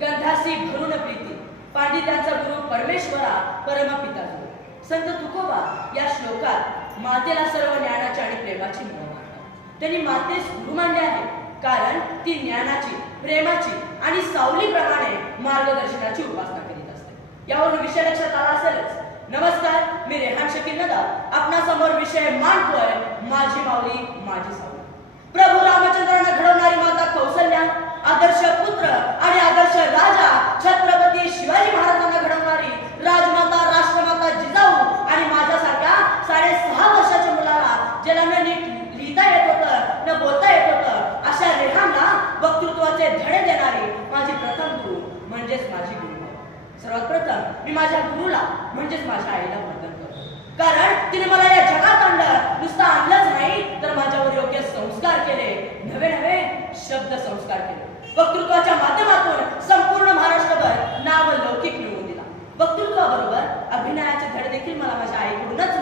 गंधासी भरून प्रीती. पांडित्यांचा गुरु परमेश्वरा परमपिता जो संत तुकोबा या श्लोकात मातेला सर्व ज्ञानाची आणि प्रेमाची मुळ मानतात त्यांनी मातेस गुरु मानले आहे. कारण ती ज्ञानाची प्रेमाची आणि सावलीप्रमाणे मार्गदर्शनाची उपासना करीत असते. यावरून विषय लक्षात आला असेलच. नमस्कार मी रेहान शकील नदाब आपणा समोर विषय मांडतोय माझी माऊली माझी सावली. प्रभू रामचंद्रांना घडवणारी माता कौशल्य आदर्श पुत्र आणि आदर्श राजा छत्रपती शिवाजी महाराजांना घडवणारी राजमाता राष्ट्रमाता जिजाऊ आणि माझ्यासारख्या सहा वर्षाच्या मुलाला ज्याला न नीट लिहिता येत होतं न बोलता येत होतं अशा रेहांना वक्तृत्वाचे धडे देणारे माझी प्रथम गुरु म्हणजेच माझी गुरु. सर्वात प्रथम मी माझ्या गुरुला म्हणजेच माझ्या आईला वंदन करतो. कारण तिने मला या जगात आणलं नुसतं आणलंच नाही तर माझ्यावर योग्य संस्कार केले नवे नवे शब्द संस्कार केले. वक्तृत्वाच्या माध्यमातून संपूर्ण महाराष्ट्रभर नाव लौकिक मिळवून दिला. वक्तृत्वाबरोबर अभिनयाचे धडे देखील मला माझ्या आईकडूनच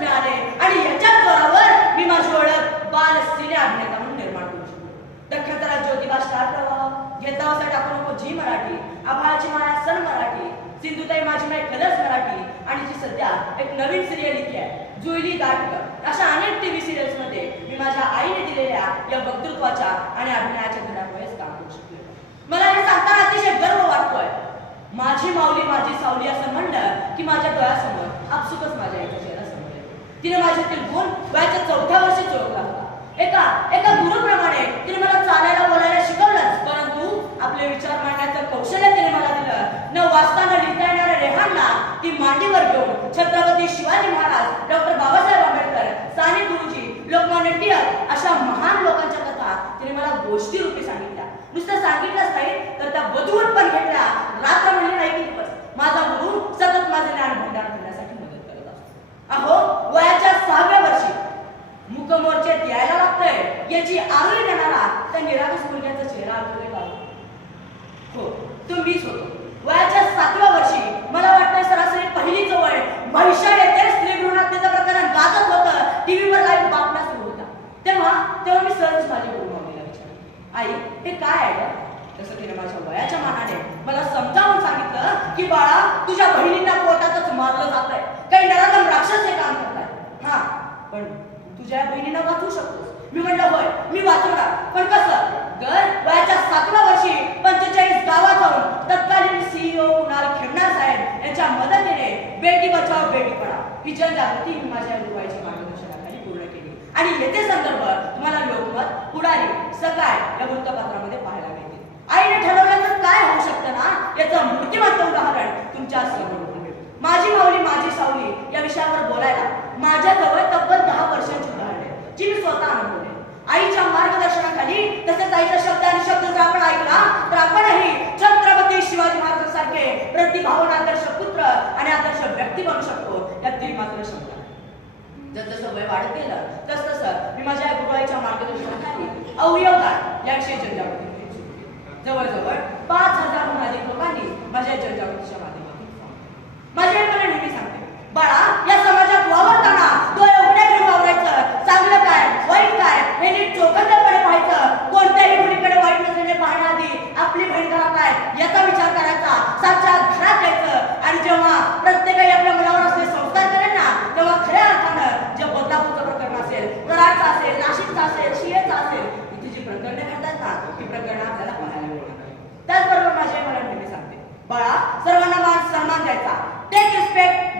नको झी मराठी आभाळाची माया सण मराठी सिंधुताई माझी माय कलर्स मराठी आणि जी सध्या एक नवीन सिरियल इथे आहे जुईली गाठकर. अशा अनेक टीव्ही सिरियल्समध्ये मी माझ्या आईने दिलेल्या या वक्तृत्वाच्या आणि अभिनयाच्या धड्यामुळेच काम करू शकले. मला हे सांगताना अतिशय गर्व वाटतोय. माझी माऊली माझी सावली असं म्हणलं की माझ्या डोळ्यासमोर आपसुकच माझ्या आईच्या चेहरा समोर तिने माझ्यातील गुण वयाच्या चौथ्या वर्षी ओळखला होता. एका एका गुरुप्रमाणे तिने मला चालायला बोलायला शिकवलंच परंतु आपले विचार मांडण्याचं कौशल्य तिने मला दिलं न वाचताना लिहिता येणाऱ्या रेहांना ती मांडीवर घेऊन छत्रपती शिवाजी महाराज डॉक्टर बाबासाहेब आंबेडकर साने गुरुजी लोकमान्य टिळक अशा महान लोकांच्या कथा तिने मला गोष्टी रूपी सांगितल्या नुसतं सांगितलंच नाही तर त्या वधूवर पण घेतल्या रात्र म्हणली नाही की दिवस माझा गुरु सतत माझे ज्ञान भंडार करण्यासाठी मदत करत असतो अहो वयाच्या सहाव्या वर्षी मुकमोर्चेत यायला त्याची याची आरोळी देणारा त्या निरागस मुलग्याचा चेहरा आठवलेला हो तो मीच होतो. वयाच्या सातव्या वर्षी मला वाटतं सरासरी पहिली जवळ भविष्य येते स्त्री भ्रूणात्याचं प्रकरण गाजत होतं टीव्हीवर लाईव्ह बातम्या सुरू होत्या. तेव्हा तेव्हा मी सहज माझी गुरु माऊलीला विचारलं. आई हे काय आहे तसं तिने माझ्या वयाच्या मानाने मला समजावून सांगितलं की बाळा तुझ्या बहिणींना पोटातच मारलं जात आहे काही नराधम राक्षस हे काम करताय हा पण तुझ्या बहिणींना वाचू शकतोस. मी म्हटलं होय मी वाचवणार. पण कसं घर वयाच्या सातव्या वर्षी पंचेचाळीस गावात जाऊन तत्कालीन सीईओ कुणाल खेमणार साहेब यांच्या मदतीने बेटी बचाव बेटी पडा ही जनजागृती मी माझ्या गुरुवाईच्या मार्गदर्शनाखाली पूर्ण केली. आणि येथे संदर्भ तुम्हाला लोकमत पुढारी सकाळ या वृत्तपत्रामध्ये पाहायला मिळते आईने ठरवलं तर काय होऊ शकतं ना याचं मूर्तिमत्त उदाहरण तुमच्यासमोर माझी माऊली माझी सावली या विषयावर बोलायला आईच्या मार्गदर्शनाखाली तसेच आईच्या शब्द आणि शब्द जर आपण ऐकला तर आपणही छत्रपती शिवाजी महाराजांसारखे प्रतिभावन आदर्श पुत्र आणि आदर्श व्यक्ती बनू शकतो. यात ती मात्र शब्द नाही. जसजसं वय वाढत गेलं तस तसं मी माझ्या गुरुआईच्या मार्गदर्शनाखाली अवयवदान या विषयी जनजागृती जवळजवळ पाच हजारहून अधिक लोकांनी माझ्या जनजागृतीच्या माध्यमातून form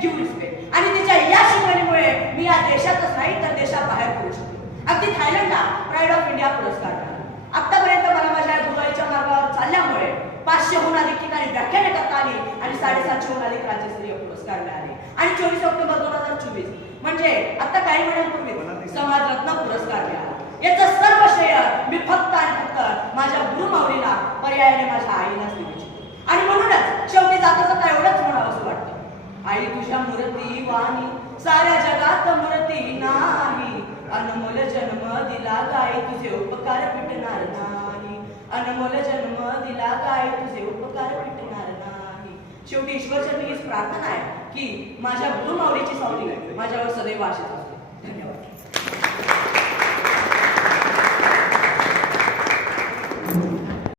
रिस्पेक्ट रिस्पेक्ट आणि तिच्या या शिकवणीमुळे मी या देशातच नाही तर देशाबाहेर करू शकतो. अगदी थायलंडला प्राईड ऑफ इंडिया पुरस्कार मिळाला. आतापर्यंत मला माझ्या दुबईच्या मार्गावर चालल्यामुळे पाचशेहून अधिक ठिकाणी व्याख्याने करता आली आणि साडेसातशेहून अधिक राज्यस्तरीय पुरस्कार मिळाले. आणि चोवीस ऑक्टोबर दोन हजार चोवीस म्हणजे आता काही महिन्यांपूर्वी समाजरत्न पुरस्कार मिळाला. याचं सर्व श्रेय मी फक्त आणि फक्त माझ्या गुरुमाऊलीला पर्यायाने माझ्या आईलाच देऊ इच्छितो आणि म्हणूनच शेवटी जाता जाता एवढंच म्हणावं असं वाटतं आई तुझ्या मूर्ती वाणी. साऱ्या जगात मूर्ती नाही. अनमोल जन्म दिला गाय तुझे उपकार पिटणार नाही. अनमोल जन्म दिला गाय तुझे उपकार पिटणार नाही. शेवटी ईश्वरचरणी हीच प्रार्थना आहे की माझ्या गुरुमावरीची सावली माझ्यावर सदैव आशीर्वाद.